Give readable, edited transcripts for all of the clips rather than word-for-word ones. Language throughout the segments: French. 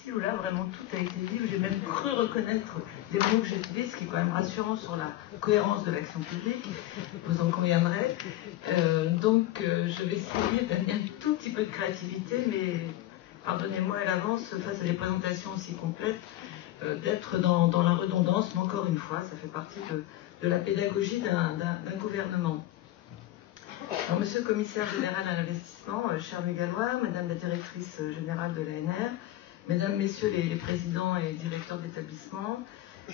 difficile, où là vraiment tout a été dit, où j'ai même cru reconnaître les mots que j'utilise, ce qui est quand même rassurant sur la cohérence de l'action publique, vous en conviendrez. Je vais essayer d'amener un tout petit peu de créativité, mais pardonnez-moi à l'avance, face à des présentations aussi complètes, d'être dans la redondance, mais encore une fois, ça fait partie de la pédagogie d'un gouvernement. Alors, Monsieur le Commissaire général à l'investissement, cher Mégallois, Madame la Directrice générale de l'ANR, Mesdames, Messieurs les présidents et directeurs d'établissement,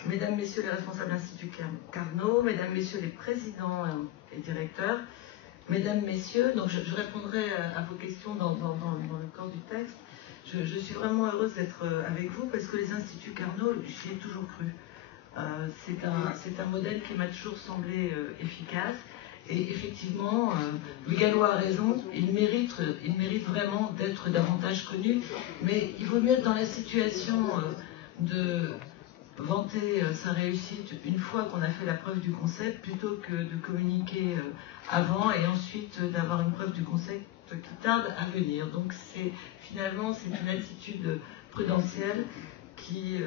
Mesdames, Messieurs les responsables de l'Institut Carnot, Mesdames, Messieurs les présidents et directeurs, Mesdames, Messieurs, donc je répondrai à vos questions dans le corps du texte. Je suis vraiment heureuse d'être avec vous parce que les Instituts Carnot, j'y ai toujours cru. C'est un modèle qui m'a toujours semblé efficace. Et effectivement, Louis Gallois a raison, il mérite vraiment d'être davantage connu, mais il vaut mieux être dans la situation de vanter sa réussite une fois qu'on a fait la preuve du concept, plutôt que de communiquer avant et ensuite d'avoir une preuve du concept qui tarde à venir. Donc finalement, c'est une attitude prudentielle qui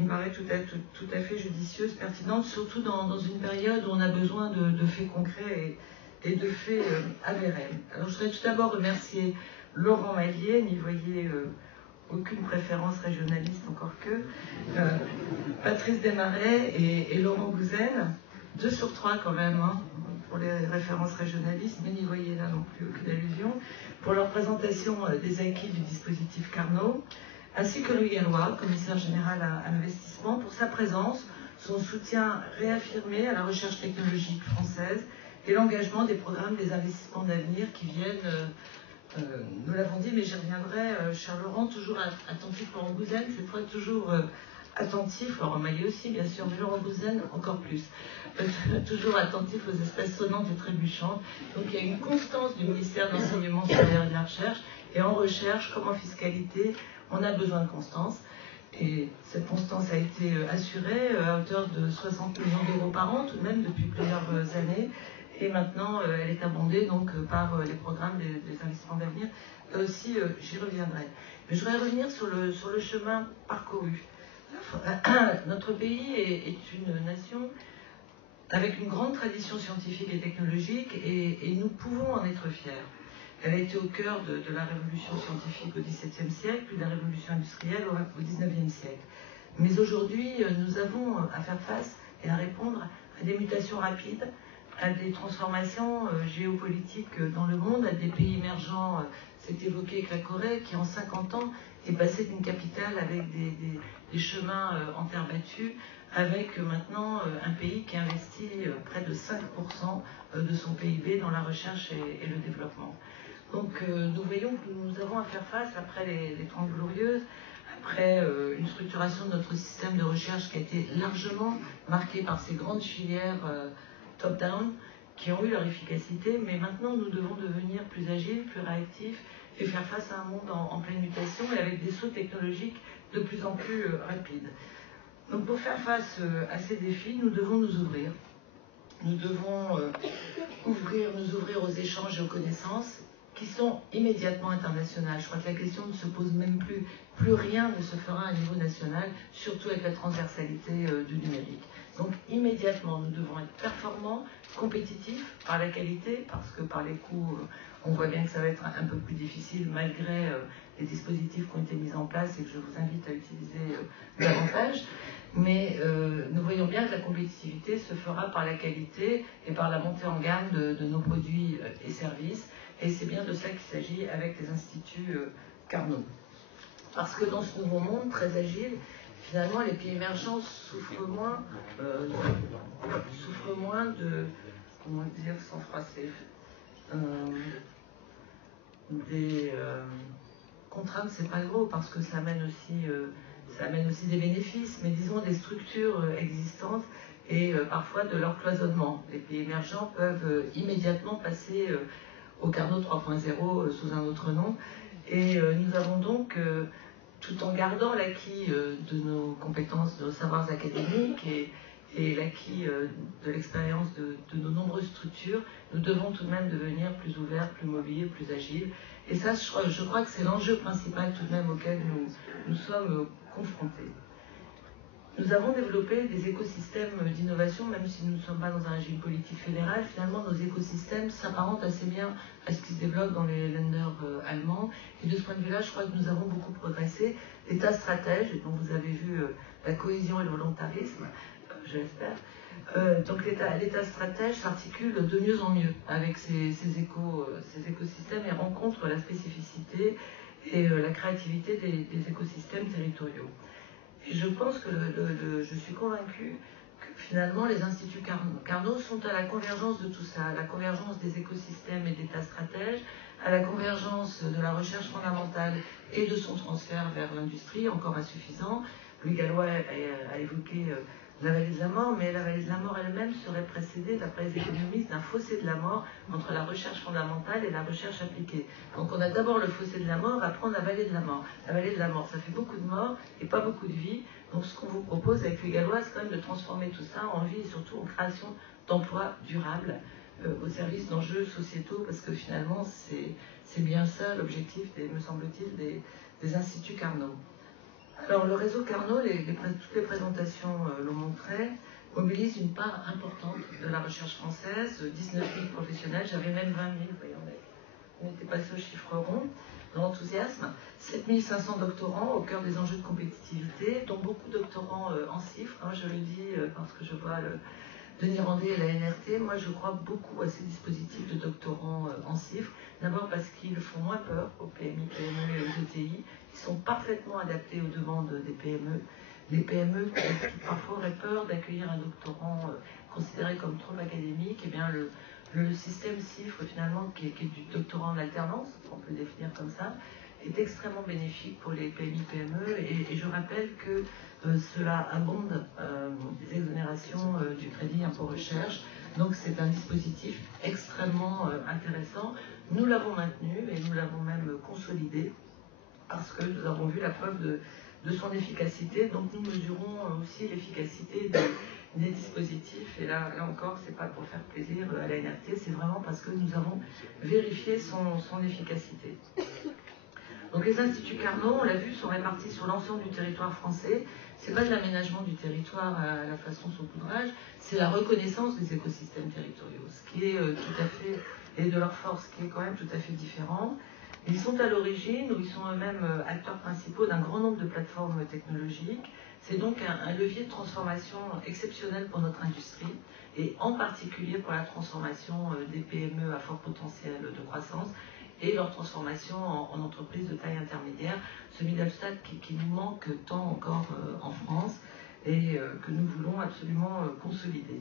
me paraît tout à fait judicieuse, pertinente, surtout dans une période où on a besoin de faits concrets et de faits avérés. Alors je voudrais tout d'abord remercier Laurent Maillier, n'y voyez aucune préférence régionaliste encore que, Patrice Desmarais et Laurent Gouzen, 2 sur 3 quand même, hein, pour les références régionalistes, mais n'y voyez là non plus aucune allusion, pour leur présentation des acquis du dispositif Carnot, ainsi que Louis Gallois, commissaire général à l'investissement, pour sa présence, son soutien réaffirmé à la recherche technologique française et l'engagement des programmes des investissements d'avenir qui viennent, nous l'avons dit, mais j'y reviendrai, cher Laurent, toujours attentif, Laurent Gouzen, cette fois toujours attentif, Laurent Maillet aussi bien sûr, mais Laurent Gouzen encore plus, toujours attentif aux espèces sonnantes et trébuchantes. Donc il y a une constance du ministère de l'Enseignement supérieur et de la Recherche, et en recherche comme en fiscalité, on a besoin de constance. Et cette constance a été assurée à hauteur de 60 millions d'euros par an, tout de même depuis plusieurs années. Et maintenant, elle est abondée donc, par les programmes des investissements d'avenir. Là aussi, j'y reviendrai. Mais je voudrais revenir sur le chemin parcouru. Notre pays est une nation avec une grande tradition scientifique et technologique, et nous pouvons en être fiers. Elle a été au cœur de la révolution scientifique au XVIIe siècle, puis de la révolution industrielle au XIXe siècle. Mais aujourd'hui, nous avons à faire face et à répondre à des mutations rapides, à des transformations géopolitiques dans le monde, à des pays émergents. C'est évoqué avec la Corée, qui en 50 ans est passée d'une capitale avec des chemins en terre battue, avec maintenant un pays qui investit près de 5% de son PIB dans la recherche et le développement. Donc nous voyons que nous avons à faire face, après les 30 glorieuses, après une structuration de notre système de recherche qui a été largement marquée par ces grandes filières top-down qui ont eu leur efficacité, mais maintenant nous devons devenir plus agiles, plus réactifs et faire face à un monde en pleine mutation et avec des sauts technologiques de plus en plus rapides. Donc pour faire face à ces défis, nous devons nous ouvrir. Nous devons nous ouvrir aux échanges et aux connaissances qui sont immédiatement internationales. Je crois que la question ne se pose même plus. Plus rien ne se fera à niveau national, surtout avec la transversalité du numérique. Donc immédiatement, nous devons être performants, compétitifs par la qualité, parce que par les coûts, on voit bien que ça va être un peu plus difficile malgré les dispositifs qui ont été mis en place et que je vous invite à utiliser davantage. Mais nous voyons bien que la compétitivité se fera par la qualité et par la montée en gamme de nos produits et services. Et c'est bien de ça qu'il s'agit avec les instituts Carnot. Parce que dans ce nouveau monde très agile, finalement, les pays émergents souffrent moins de, comment dire sans froisser, des contraintes, c'est pas gros, parce que ça amène aussi des bénéfices, mais disons des structures existantes et parfois de leur cloisonnement. Les pays émergents peuvent immédiatement passer au Carnot 3.0 sous un autre nom. Et nous avons donc, tout en gardant l'acquis de nos compétences, de nos savoirs académiques et l'acquis de l'expérience de nos nombreuses structures, nous devons tout de même devenir plus ouverts, plus mobiles, plus agiles. Et ça, je crois que c'est l'enjeu principal tout de même auquel nous sommes confrontés. Nous avons développé des écosystèmes d'innovation, même si nous ne sommes pas dans un régime politique fédéral. Finalement, nos écosystèmes s'apparentent assez bien à ce qui se développe dans les länders allemands. Et de ce point de vue-là, je crois que nous avons beaucoup progressé. L'État stratège, dont vous avez vu la cohésion et le volontarisme, je l'espère. Donc l'État stratège s'articule de mieux en mieux avec ces écosystèmes et rencontre la spécificité et la créativité des écosystèmes territoriaux. Et je pense que je suis convaincue que finalement les instituts Carnot sont à la convergence de tout ça, à la convergence des écosystèmes et d'État stratèges, à la convergence de la recherche fondamentale et de son transfert vers l'industrie, encore insuffisant. Louis Gallois a évoqué la vallée de la mort, mais la vallée de la mort elle-même serait précédée, d'après les économistes, d'un fossé de la mort entre la recherche fondamentale et la recherche appliquée. Donc on a d'abord le fossé de la mort, après on a la vallée de la mort. La vallée de la mort, ça fait beaucoup de morts et pas beaucoup de vie. Donc ce qu'on vous propose avec Louis Gallois, c'est quand même de transformer tout ça en vie et surtout en création d'emplois durables au service d'enjeux sociétaux, parce que finalement c'est bien ça l'objectif, me semble-t-il, des instituts Carnot. Alors, le réseau Carnot, toutes les présentations l'ont montré, mobilise une part importante de la recherche française, 19 000 professionnels, j'avais même 20 000, voyons, on était passé au chiffre rond, dans l'enthousiasme, 7 500 doctorants au cœur des enjeux de compétitivité, dont beaucoup de doctorants en chiffres, hein, je le dis parce que je vois Denis Randé et la NRT. Moi, je crois beaucoup à ces dispositifs de doctorants en chiffres, d'abord parce qu'ils font moins peur aux PMI, PME et aux ETI. Ils sont parfaitement adaptés aux demandes des PME. Les PME qui parfois auraient peur d'accueillir un doctorant considéré comme trop académique, eh bien le système CIFRE finalement qui est du doctorat en alternance, on peut le définir comme ça, est extrêmement bénéfique pour les PMI, PME et je rappelle que cela abonde les exonérations du crédit impôt recherche. Donc c'est un dispositif extrêmement intéressant. Nous l'avons maintenu et nous l'avons même consolidé parce que nous avons vu la preuve de son efficacité. Donc nous mesurons aussi l'efficacité des dispositifs. Et là encore, c'est pas pour faire plaisir à la NRT, c'est vraiment parce que nous avons vérifié son efficacité. Donc les instituts Carnot, on l'a vu, sont répartis sur l'ensemble du territoire français. C'est pas de l'aménagement du territoire à la façon saupoudrage, c'est la reconnaissance des écosystèmes territoriaux, ce qui est tout à fait, et de leur force, qui est quand même tout à fait différent. Ils sont à l'origine, ou ils sont eux-mêmes acteurs principaux d'un grand nombre de plateformes technologiques. C'est donc un levier de transformation exceptionnel pour notre industrie, et en particulier pour la transformation des PME à fort potentiel de croissance, et leur transformation en entreprise de taille intermédiaire, ce middle stade qui nous manque tant encore en France et que nous voulons absolument consolider.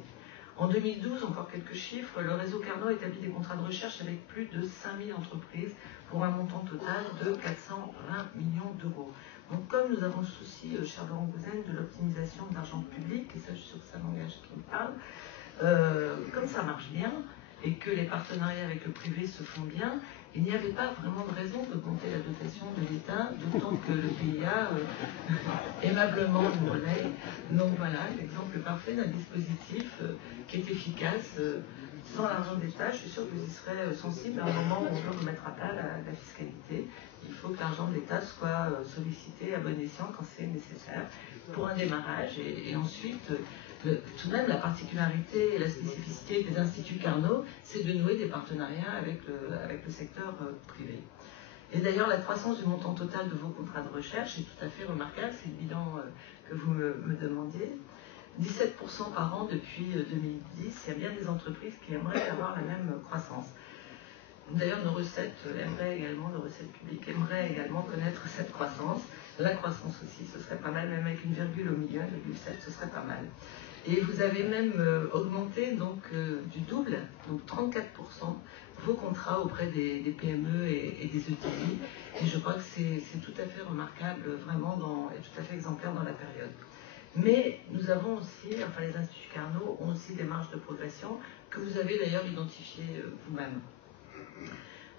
En 2012, encore quelques chiffres, le réseau Carnot établit des contrats de recherche avec plus de 5000 entreprises pour un montant total de 420 millions d'euros. Donc comme nous avons le souci, cher Laurent Gouzen, de l'optimisation de l'argent public, et ça je suis sûr que c'est un langage qui me parle, comme ça marche bien, et que les partenariats avec le privé se font bien, il n'y avait pas vraiment de raison d'augmenter la dotation de l'État, d'autant que le PIA aimablement nous relaie. Donc voilà, l'exemple parfait d'un dispositif qui est efficace sans l'argent de l'État. Je suis sûre que vous y serez sensible à un moment où on veut remettre à plat la fiscalité. Il faut que l'argent de l'État soit sollicité à bon escient quand c'est nécessaire pour un démarrage et ensuite tout de même, la particularité et la spécificité des instituts Carnot, c'est de nouer des partenariats avec le secteur privé. Et d'ailleurs, la croissance du montant total de vos contrats de recherche est tout à fait remarquable, c'est le bilan que vous me demandiez. 17% par an depuis 2010, il y a bien des entreprises qui aimeraient avoir la même croissance. D'ailleurs, nos recettes publiques aimeraient également connaître cette croissance. La croissance aussi, ce serait pas mal, même avec une virgule au milieu, 1,7, ce serait pas mal. Et vous avez même augmenté donc du double, donc 34%, vos contrats auprès des PME et des ETI. Et je crois que c'est tout à fait remarquable, vraiment, et tout à fait exemplaire dans la période. Mais nous avons aussi, enfin les instituts Carnot ont aussi des marges de progression que vous avez d'ailleurs identifiées vous-même.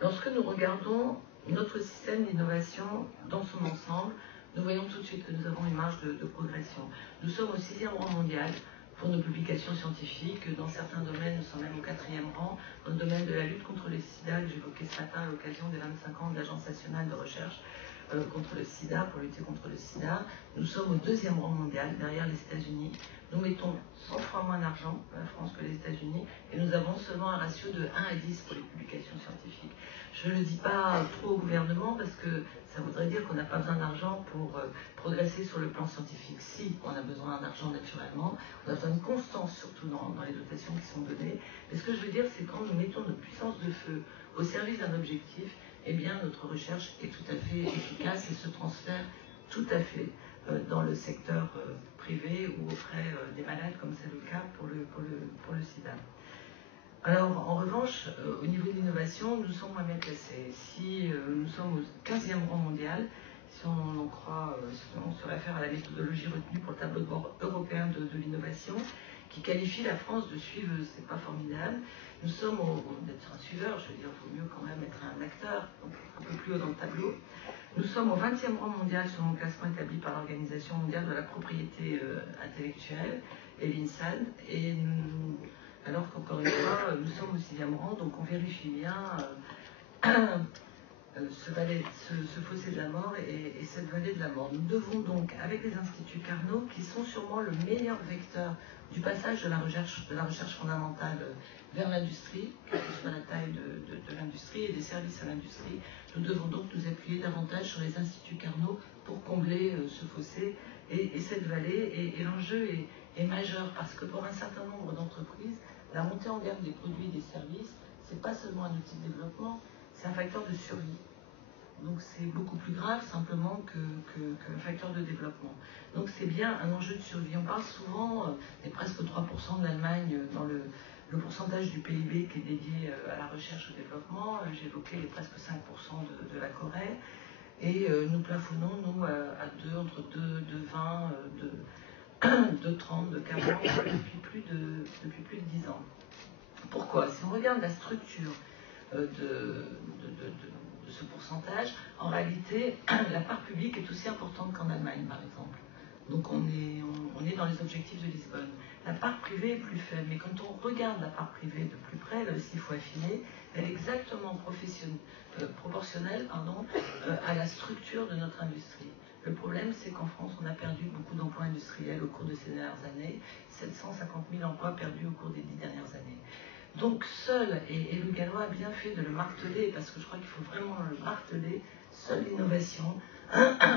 Lorsque nous regardons notre système d'innovation dans son ensemble, nous voyons tout de suite que nous avons une marge de progression. Nous sommes au 6e rang mondial pour nos publications scientifiques. Dans certains domaines, nous sommes même au 4e rang. Dans le domaine de la lutte contre le sida, que j'évoquais ce matin à l'occasion des 25 ans de l'Agence nationale de recherche contre le sida, pour lutter contre le sida, nous sommes au 2e rang mondial, derrière les États-Unis. Nous mettons 100 fois moins d'argent, la France, que les États-Unis, et nous avons seulement un ratio de 1 à 10 pour les publications scientifiques. Je ne le dis pas trop au gouvernement parce que ça voudrait dire qu'on n'a pas besoin d'argent pour progresser sur le plan scientifique. Si, on a besoin d'argent naturellement, on a besoin de constance surtout dans les dotations qui sont données. Mais ce que je veux dire, c'est quand nous mettons notre puissance de feu au service d'un objectif, eh bien notre recherche est tout à fait efficace et se transfère tout à fait dans le secteur privé ou auprès des malades, comme c'est le cas pour le sida. Alors, en revanche, au niveau de l'innovation, nous sommes moins bien classés. Si nous sommes au 15e rang mondial, si on en croit, si on se réfère à la méthodologie retenue pour le tableau de bord européen de l'innovation, qui qualifie la France de suiveuse, c'est pas formidable. Nous sommes d'être un suiveur, je veux dire, il vaut mieux quand même être un acteur, donc un peu plus haut dans le tableau. Nous sommes au 20e rang mondial selon le classement établi par l'Organisation mondiale de la propriété intellectuelle et l'INSAD, et alors qu'encore une fois, nous sommes au 6e rang, donc on vérifie bien ce fossé de la mort et cette vallée de la mort. Nous devons donc, avec les instituts Carnot, qui sont sûrement le meilleur vecteur du passage de la recherche fondamentale vers l'industrie, quelle que soit la taille de l'industrie et des services à l'industrie, nous devons donc nous appuyer davantage sur les instituts Carnot pour combler ce fossé et cette vallée. Et l'enjeu est majeur parce que pour un certain nombre d'entreprises, la montée en gamme des produits et des services, ce n'est pas seulement un outil de développement, c'est un facteur de survie. Donc c'est beaucoup plus grave simplement qu'un facteur de développement. Donc c'est bien un enjeu de survie. On parle souvent des presque 3% de l'Allemagne dans le pourcentage du PIB qui est dédié à la recherche au développement. J'évoquais les presque 5% de la Corée. Et nous plafonnons, nous, entre 2,20, 2,30, 2,40 depuis plus de 10 ans. Pourquoi? Si on regarde la structure de ce pourcentage, en réalité, la part publique est aussi importante qu'en Allemagne, par exemple. Donc on est dans les objectifs de Lisbonne. La part privée est plus faible, mais quand on regarde la part privée de plus près, là aussi il faut affiner, elle est exactement proportionnelle à la structure de notre industrie. Le problème, c'est qu'en France, on a perdu beaucoup d'emplois industriels au cours de ces dernières années, 750 000 emplois perdus au cours des 10 dernières années. Donc seul, et le Gallois a bien fait de le marteler, parce que je crois qu'il faut vraiment le marteler, seule l'innovation,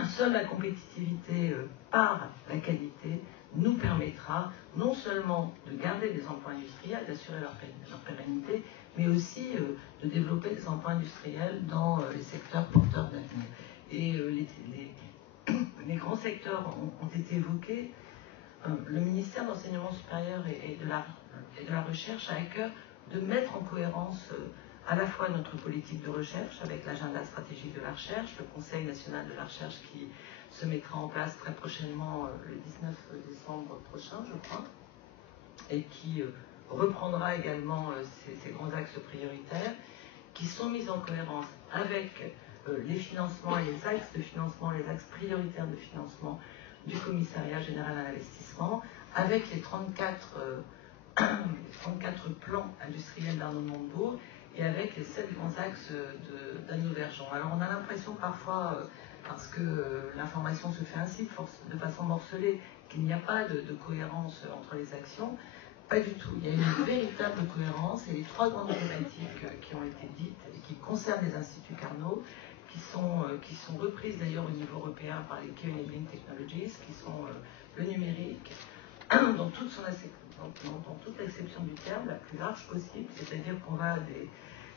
seule la compétitivité par la qualité nous permettra non seulement de garder des emplois industriels, d'assurer leur pérennité, mais aussi de développer des emplois industriels dans les secteurs porteurs d'avenir. Et les grands secteurs ont été évoqués. Le ministère de l'Enseignement supérieur et de la Recherche a à cœur de mettre en cohérence à la fois notre politique de recherche avec l'agenda stratégique de la recherche, le Conseil national de la recherche qui se mettra en place très prochainement, le 19 décembre prochain, je crois, et qui reprendra également ces grands axes prioritaires, qui sont mis en cohérence avec les financements et les axes de financement, les axes prioritaires de financement du Commissariat général à l'investissement, avec les 34 plans industriels d'Arnaud de Montebourg et avec les 7 grands axes d'Anneau Vergent. Alors on a l'impression parfois, parce que l'information se fait ainsi, de façon morcelée, qu'il n'y a pas de cohérence entre les actions. Pas du tout. Il y a une véritable cohérence et les 3 grandes thématiques qui ont été dites et qui concernent les instituts Carnot, qui sont reprises d'ailleurs au niveau européen par les Key Enabling Technologies, qui sont le numérique, dans toute l'acception du terme, la plus large possible, c'est-à-dire qu'on va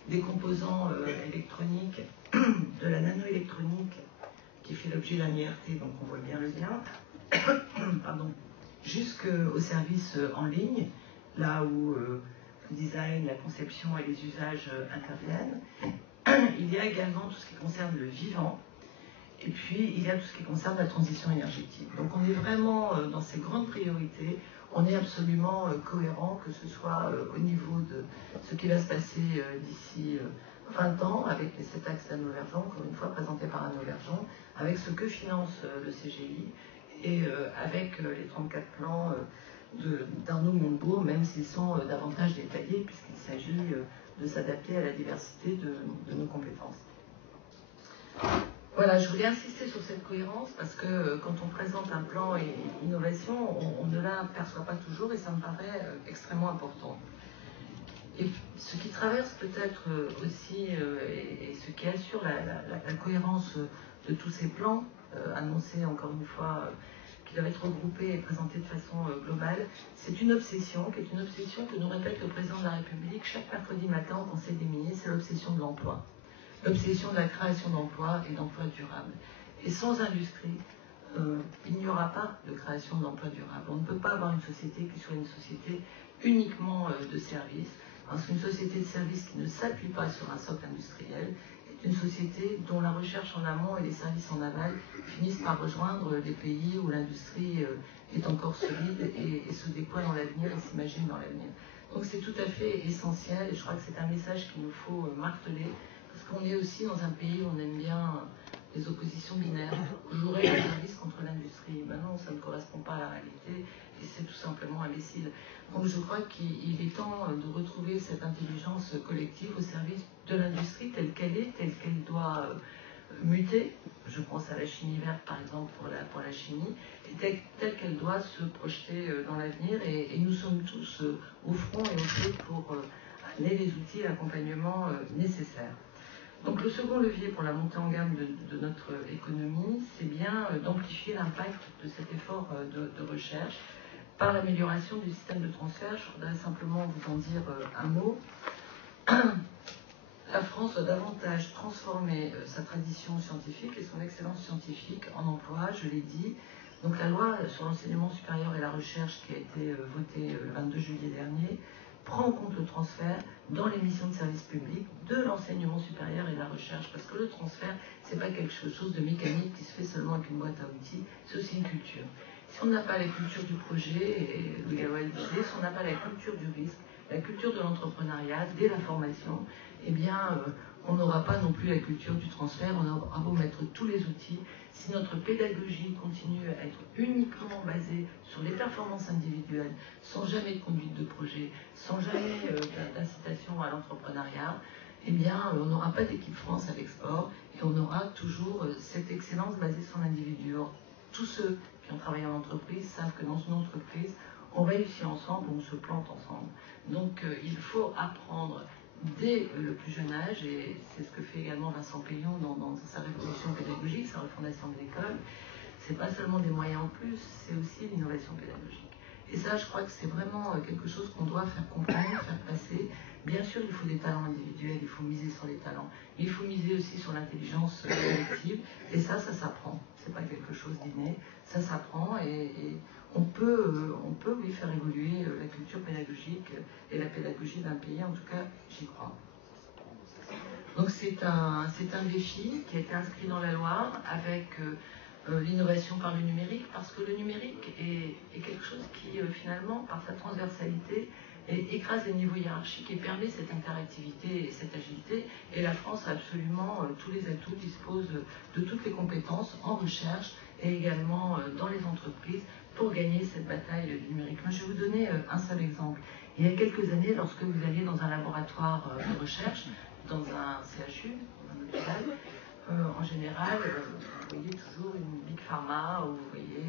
des composants électroniques, de la nanoélectronique, qui fait l'objet d'un IRT, donc on voit bien le lien, jusqu'aux services en ligne, là où le design, la conception et les usages interviennent. Il y a également tout ce qui concerne le vivant, et puis il y a tout ce qui concerne la transition énergétique. Donc on est vraiment dans ces grandes priorités, on est absolument cohérent, que ce soit au niveau de ce qui va se passer d'ici 20 ans, avec les 7 axes d'Arnaud Vergent, encore une fois présentés par Arnaud Vergent, avec ce que finance le CGI, et avec les 34 plans d'Arnaud Montebourg, même s'ils sont davantage détaillés, puisqu'il s'agit de s'adapter à la diversité de nos compétences. Voilà, je voulais insister sur cette cohérence parce que quand on présente un plan innovation, on ne l'aperçoit pas toujours et ça me paraît extrêmement important. Et ce qui traverse peut-être aussi et ce qui assure la cohérence de tous ces plans, annoncés encore une fois, qui doivent être regroupés et présentés de façon globale, c'est une obsession qui est une obsession que nous répète le président de la République chaque mercredi matin au Conseil des ministres, c'est l'obsession de l'emploi. L'obsession de la création d'emplois et d'emplois durables. Et sans industrie, il n'y aura pas de création d'emplois durables. On ne peut pas avoir une société qui soit une société uniquement de services, parce qu'une société de services qui ne s'appuie pas sur un socle industriel est une société dont la recherche en amont et les services en aval finissent par rejoindre des pays où l'industrie est encore solide et se déploie dans l'avenir et s'imagine dans l'avenir. Donc c'est tout à fait essentiel et je crois que c'est un message qu'il nous faut marteler. Parce qu'on est aussi dans un pays où on aime bien les oppositions binaires. J'aurais le service contre l'industrie. Ben non, ça ne correspond pas à la réalité et c'est tout simplement imbécile. Donc je crois qu'il est temps de retrouver cette intelligence collective au service de l'industrie telle qu'elle doit muter. Je pense à la chimie verte par exemple pour la chimie, et telle qu'elle doit se projeter dans l'avenir. Et nous sommes tous au front et au feu pour amener les outils et l'accompagnement nécessaires. Donc le second levier pour la montée en gamme de notre économie, c'est bien d'amplifier l'impact de cet effort de recherche par l'amélioration du système de transfert. Je voudrais simplement vous en dire un mot. La France doit davantage transformer sa tradition scientifique et son excellence scientifique en emploi, je l'ai dit. Donc la loi sur l'enseignement supérieur et la recherche qui a été votée le 22 juillet dernier prend en compte le transfert dans les missions de service public de l'enseignement supérieur et de la recherche, parce que le transfert, c'est pas quelque chose de mécanique qui se fait seulement avec une boîte à outils, c'est aussi une culture. Si on n'a pas la culture du projet, et le Galois disait, si on n'a pas la culture du risque, la culture de l'entrepreneuriat, dès la formation, eh bien, on n'aura pas non plus la culture du transfert, on aura beau mettre tous les outils. Si notre pédagogie continue à être uniquement basée sur les performances individuelles, sans jamais de conduite de projet, sans jamais d'incitation à l'entrepreneuriat, eh bien, on n'aura pas d'équipe France à l'export et on aura toujours cette excellence basée sur l'individu. Tous ceux qui ont travaillé en entreprise savent que dans une entreprise, on réussit ensemble, on se plante ensemble. Donc, il faut apprendre dès le plus jeune âge, et c'est ce que fait également Vincent Peillon dans sa révolution pédagogique, sa refondation de l'école. C'est pas seulement des moyens en plus, c'est aussi l'innovation pédagogique. Et ça, je crois que c'est vraiment quelque chose qu'on doit faire comprendre, faire passer. Bien sûr, il faut des talents individuels, il faut miser sur les talents, mais il faut miser aussi sur l'intelligence collective. Et ça s'apprend. C'est pas quelque chose d'inné, ça s'apprend et on peut oui, faire évoluer la culture pédagogique et la pédagogie d'un pays. En tout cas, j'y crois. Donc c'est un défi qui a été inscrit dans la loi avec l'innovation par le numérique, parce que le numérique est quelque chose qui, finalement, par sa transversalité, écrase les niveaux hiérarchiques et permet cette interactivité et cette agilité. Et la France a absolument tous les atouts, dispose de toutes les compétences en recherche et également dans les entreprises pour gagner cette bataille du numérique. Moi, je vais vous donner un seul exemple. Il y a quelques années, lorsque vous alliez dans un laboratoire de recherche, dans un CHU, un hôpital, en général, vous voyez toujours une big pharma, ou vous voyez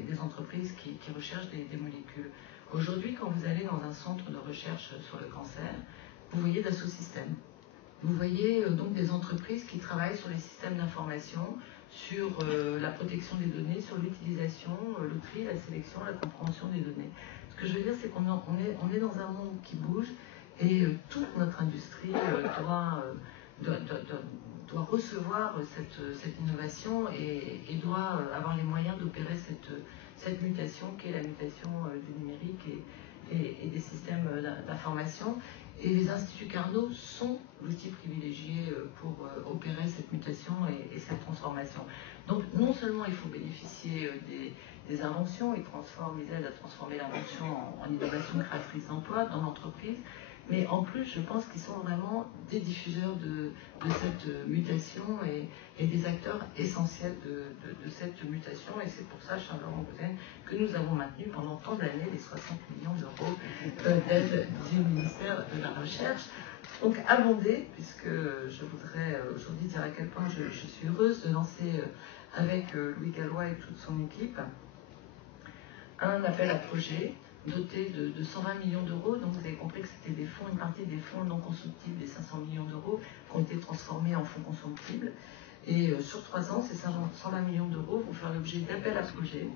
des entreprises qui recherchent des molécules. Aujourd'hui, quand vous allez dans un centre de recherche sur le cancer, vous voyez Dassault Systèmes. Vous voyez donc des entreprises qui travaillent sur les systèmes d'information, sur la protection des données, sur l'utilisation, le tri, la sélection, la compréhension des données. Ce que je veux dire, c'est qu'on est dans un monde qui bouge et toute notre industrie doit recevoir cette innovation et doit avoir les moyens d'opérer cette mutation qui est la mutation du numérique et des systèmes d'information. Et les instituts Carnot sont l'outil privilégié pour opérer cette mutation et cette transformation. Donc non seulement il faut bénéficier des inventions, ils aident à transformer l'invention en innovation créatrice d'emploi dans l'entreprise, mais en plus, je pense qu'ils sont vraiment des diffuseurs de cette mutation et des acteurs essentiels de cette mutation. Et c'est pour ça, Charles-Laurent Gosen, que nous avons maintenu pendant tant d'années les 60 millions d'euros d'aide du ministère de la Recherche. Donc abondé, puisque je voudrais aujourd'hui dire à quel point je suis heureuse de lancer avec Louis Gallois et toute son équipe un appel à projet doté de 120 millions d'euros. Donc vous avez compris que c'était des fonds, une partie des fonds non consomptibles des 500 millions d'euros qui ont été transformés en fonds consomptibles. Et sur 3 ans, ces 120 millions d'euros vont faire l'objet d'appels à projet.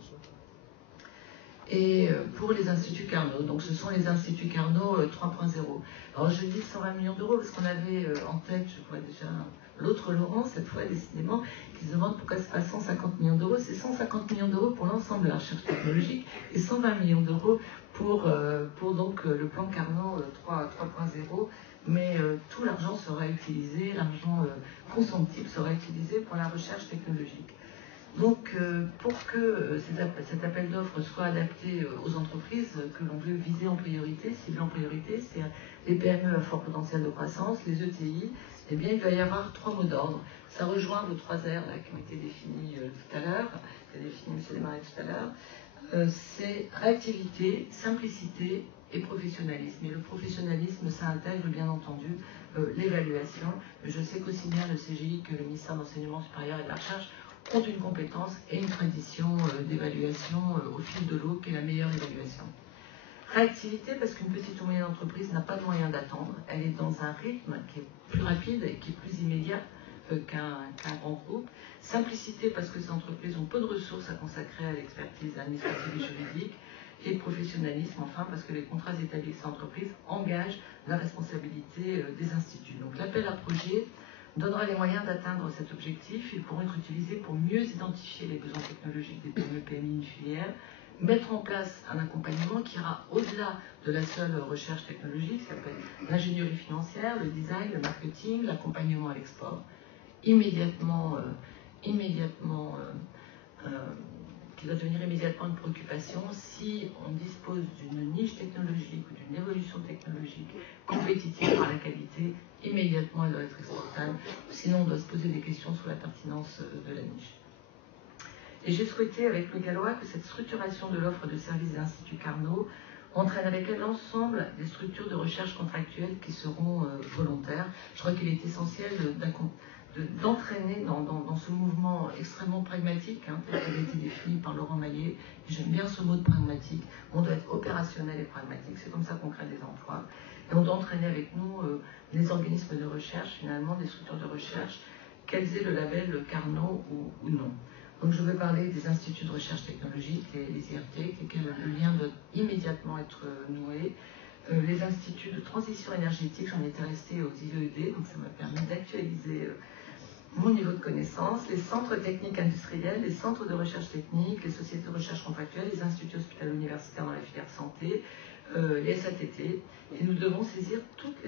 Et pour les instituts Carnot, donc ce sont les instituts Carnot 3.0. Alors je dis 120 millions d'euros parce qu'on avait en tête, je vois déjà l'autre Laurent, cette fois décidément, qui se demande pourquoi c'est pas 150 millions d'euros. C'est 150 millions d'euros pour l'ensemble de la recherche technologique et 120 millions d'euros pour donc le plan Carnot 3.0. Mais tout l'argent sera utilisé, l'argent consomptible sera utilisé pour la recherche technologique. Donc, pour que cet appel d'offres soit adapté aux entreprises que l'on veut viser en priorité, cibler en priorité, c'est les PME à fort potentiel de croissance, les ETI, eh bien, il va y avoir 3 mots d'ordre. Ça rejoint vos 3 R là, qui ont été définis tout à l'heure, qui a défini M. Desmarais tout à l'heure. C'est réactivité, simplicité et professionnalisme. Et le professionnalisme, ça intègre bien entendu l'évaluation. Je sais qu'aussi bien le CGI que le ministère de l'Enseignement supérieur et de la Recherche ont une compétence et une tradition d'évaluation au fil de l'eau qui est la meilleure évaluation. Réactivité, parce qu'une petite ou moyenne entreprise n'a pas de moyen d'attendre. Elle est dans un rythme qui est plus rapide et qui est plus immédiat qu'un grand groupe. Simplicité, parce que ces entreprises ont peu de ressources à consacrer à l'expertise administrative et juridique. Et professionnalisme, enfin, parce que les contrats établis avec ces entreprises engagent la responsabilité des instituts. Donc l'appel à projet donnera les moyens d'atteindre cet objectif. Ils pourront être utilisés pour mieux identifier les besoins technologiques des PME, PMI, une filière, mettre en place un accompagnement qui ira au-delà de la seule recherche technologique, ça peut être l'ingénierie financière, le design, le marketing, l'accompagnement à l'export, immédiatement qui va devenir immédiatement une préoccupation si on dispose d'une niche technologique ou d'une évolution technologique compétitive par la qualité, immédiatement elle doit être exportable, sinon on doit se poser des questions sur la pertinence de la niche. Et j'ai souhaité avec Louis Gallois que cette structuration de l'offre de services des instituts Carnot entraîne avec elle l'ensemble des structures de recherche contractuelles qui seront volontaires. Je crois qu'il est essentiel d'entraîner dans ce mouvement extrêmement pragmatique, tel qu'il a été défini par Laurent Maillet. J'aime bien ce mot de pragmatique. On doit être opérationnel et pragmatique, c'est comme ça qu'on crée des emplois. Et on doit entraîner avec nous les organismes de recherche, finalement, des structures de recherche, qu'elles aient le label Carnot ou non. Donc je vais parler des instituts de recherche technologique, les IRT, avec lesquels le lien doit immédiatement être noué. Les instituts de transition énergétique, j'en étais restée aux IED, donc ça m'a permis d'actualiser mon niveau de connaissance, les centres techniques industriels, les centres de recherche technique, les sociétés de recherche contractuelles, les instituts hospitalo-universitaires dans la filière santé, les SATT. Et nous devons saisir toutes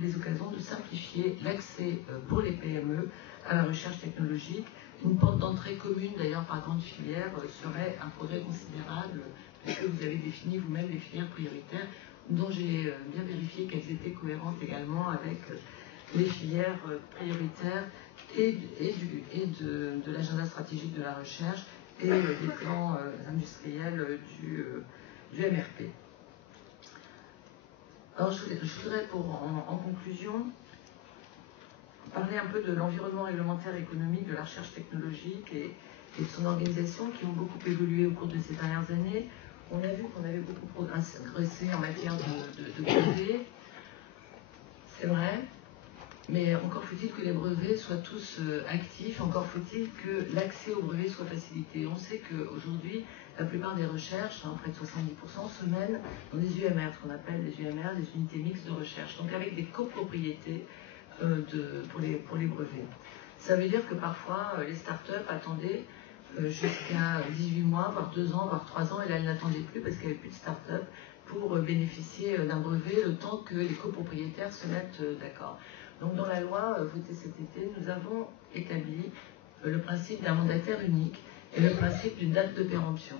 les occasions de simplifier l'accès pour les PME à la recherche technologique. Une porte d'entrée commune, d'ailleurs, par grande filière, serait un progrès considérable, puisque vous avez défini vous-même les filières prioritaires, dont j'ai bien vérifié qu'elles étaient cohérentes également avec les filières prioritaires et de l'agenda stratégique de la recherche et des plans industriels du MRP. Alors je voudrais en conclusion parler un peu de l'environnement réglementaire et économique de la recherche technologique et de son organisation qui ont beaucoup évolué au cours de ces dernières années. On a vu qu'on avait beaucoup progressé en matière de brevets, c'est vrai, mais encore faut-il que les brevets soient tous actifs, encore faut-il que l'accès aux brevets soit facilité. On sait qu'aujourd'hui, la plupart des recherches, près de 70%, se mènent dans des UMR, ce qu'on appelle les UMR, des unités mixtes de recherche, donc avec des copropriétés pour les brevets. Ça veut dire que parfois, les startups attendaient jusqu'à 18 mois, voire 2 ans, voire 3 ans, et là, elles n'attendaient plus parce qu'il n'y avait plus de start-up pour bénéficier d'un brevet le temps que les copropriétaires se mettent d'accord. Donc, dans la loi votée cet été, nous avons établi le principe d'un mandataire unique et le principe d'une date de péremption.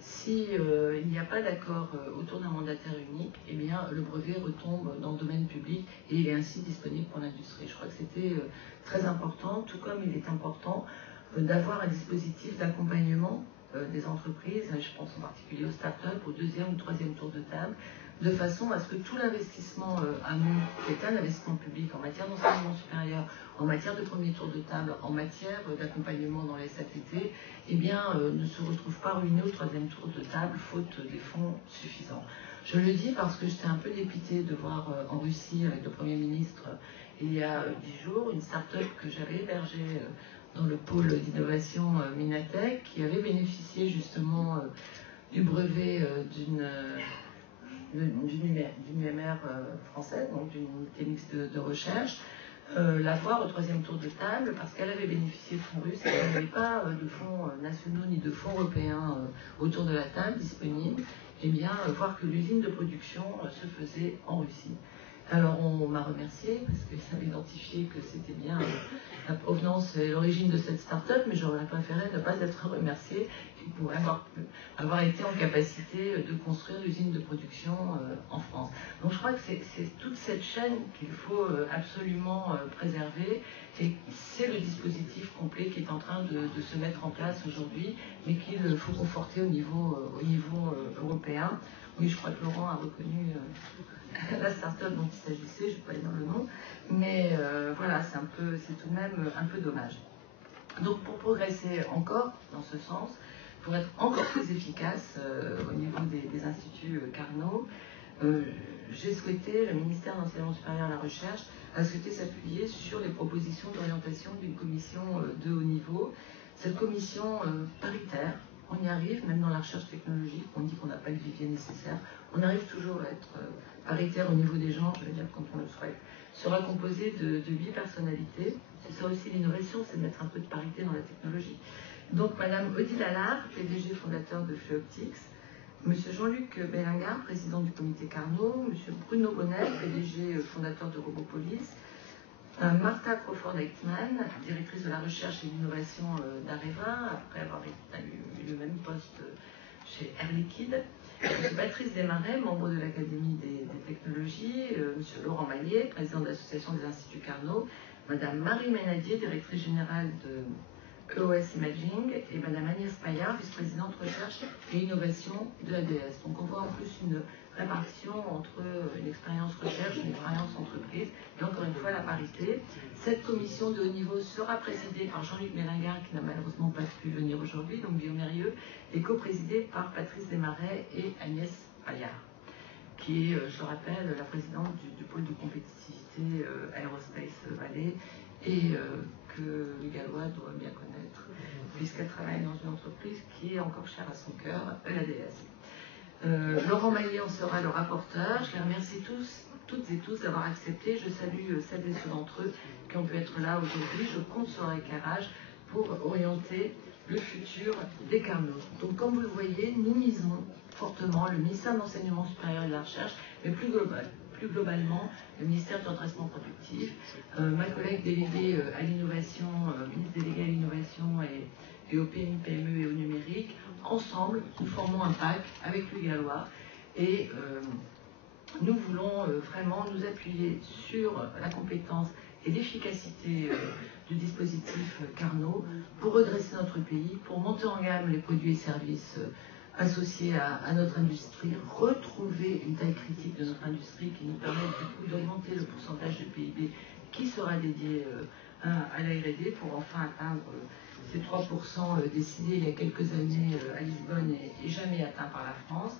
si il n'y a pas d'accord autour d'un mandataire unique, eh bien, le brevet retombe dans le domaine public et il est ainsi disponible pour l'industrie. Je crois que c'était très important, tout comme il est important d'avoir un dispositif d'accompagnement des entreprises, je pense en particulier aux startups, au deuxième ou troisième tour de table, de façon à ce que tout l'investissement amont, qui est un investissement public en matière d'enseignement supérieur, en matière de premier tour de table, en matière d'accompagnement dans les SATT, eh bien, ne se retrouve pas ruiné au troisième tour de table, faute des fonds suffisants. Je le dis parce que j'étais un peu dépitée de voir en Russie, avec le Premier ministre, il y a 10 jours, une start-up que j'avais hébergée dans le pôle d'innovation Minatech, qui avait bénéficié justement du brevet d'une UMR française, donc d'une unité mixte de recherche, la voir au troisième tour de table parce qu'elle avait bénéficié de fonds russes et qu'il n'y avait pas de fonds nationaux ni de fonds européens autour de la table disponibles, et bien voir que l'usine de production se faisait en Russie. Alors on m'a remercié parce qu'ils avaient identifié que c'était bien la provenance et l'origine de cette start-up, mais j'aurais préféré ne pas être remercié et pour avoir été en capacité de construire l'usine de production en France. Donc je crois que c'est toute cette chaîne qu'il faut absolument préserver, et c'est le dispositif complet qui est en train de se mettre en place aujourd'hui, mais qu'il faut conforter au niveau européen. Oui, je crois que Laurent a reconnu la start-up dont il s'agissait, je ne vais pas dire le nom, mais voilà, c'est tout de même un peu dommage. Donc pour progresser encore dans ce sens, pour être encore plus efficace au niveau des instituts Carnot, j'ai souhaité, le ministère de l'Enseignement supérieur et de la Recherche a souhaité s'appuyer sur les propositions d'orientation d'une commission de haut niveau. Cette commission paritaire, on y arrive, même dans la recherche technologique, on dit qu'on n'a pas le vivier nécessaire, on arrive toujours à être paritaire au niveau des genres, je veux dire quand on le souhaite, sera composée de 8 personnalités. C'est ça aussi l'innovation, c'est de mettre un peu de parité dans la technologie. Donc Madame Odile Allard, PDG fondateur de Fluoptics, Monsieur Jean-Luc Bellingard, président du comité Carnot, Monsieur Bruno Bonnet, PDG fondateur de Robopolis, Martha Crawford-Eichmann, directrice de la recherche et de l'innovation d'Areva, après avoir eu le même poste chez Air Liquide, M. Patrice Desmarais, membre de l'Académie des technologies, M. Laurent Maillet, président de l'Association des instituts Carnot, Mme Marie Ménadier, directrice générale de EOS Imaging, et Mme Agnès Paillard, vice-présidente recherche et innovation de l'ADS. Donc on voit en plus une répartition entre une expérience recherche, une expérience entreprise, et encore une fois la parité. Cette commission de haut niveau sera présidée par Jean-Luc Bellingard, qui n'a malheureusement pas pu venir aujourd'hui, donc Guillaume Mérieux, et coprésidée par Patrice Desmarais et Agnès Paillard, qui est, je le rappelle, la présidente du pôle de compétitivité Aerospace Valley, et que le Gallois doit bien connaître, puisqu'elle travaille dans une entreprise qui est encore chère à son cœur, l'ADS. Laurent Maillet en sera le rapporteur. Je les remercie toutes et tous d'avoir accepté. Je salue celles et ceux d'entre eux qui ont pu être là aujourd'hui. Je compte sur leur éclairage pour orienter le futur des Carnot. Donc comme vous le voyez, nous misons fortement le ministère de l'Enseignement supérieur et de la Recherche, mais plus globalement, le ministère du redressement productif, ma collègue déléguée à l'innovation, ministre déléguée à l'innovation et au PMI, PME et au numérique, ensemble, nous formons un PAC avec le Gallois et nous voulons vraiment nous appuyer sur la compétence et l'efficacité du dispositif Carnot pour redresser notre pays, pour monter en gamme les produits et services associés à notre industrie, retrouver une taille critique de notre industrie qui nous permet du coup d'augmenter le pourcentage de PIB qui sera dédié à la R&D pour enfin atteindre ces 3% décidés il y a quelques années à Lisbonne et jamais atteints par la France.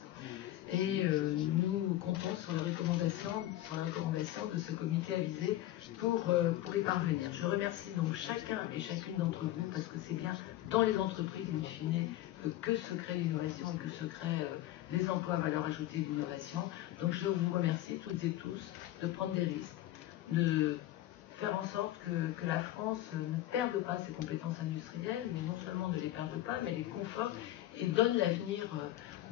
Et nous comptons sur les recommandations de ce comité avisé pour y parvenir. Je remercie donc chacun et chacune d'entre vous parce que c'est bien dans les entreprises, in fine, que se crée l'innovation et que se créent les emplois à valeur ajoutée de l'innovation. Donc je vous remercie toutes et tous de prendre des risques, de faire en sorte que la France ne perde pas ses compétences industrielles, mais non seulement ne les perde pas, mais les conforte et donne l'avenir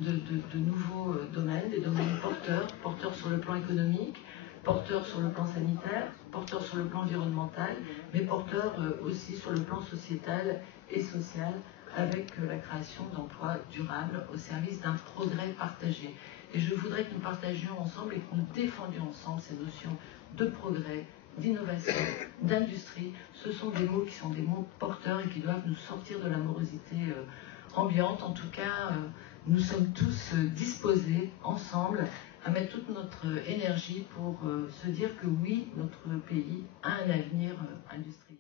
de nouveaux domaines, des domaines porteurs sur le plan économique, porteurs sur le plan sanitaire, porteur sur le plan environnemental, mais porteur aussi sur le plan sociétal et social, avec la création d'emplois durables au service d'un progrès partagé. Et je voudrais que nous partagions ensemble et que nous défendions ensemble ces notions de progrès, d'innovation, d'industrie. Ce sont des mots qui sont des mots porteurs et qui doivent nous sortir de la morosité ambiante. En tout cas, nous sommes tous disposés ensemble à mettre toute notre énergie pour se dire que oui, notre pays a un avenir industriel.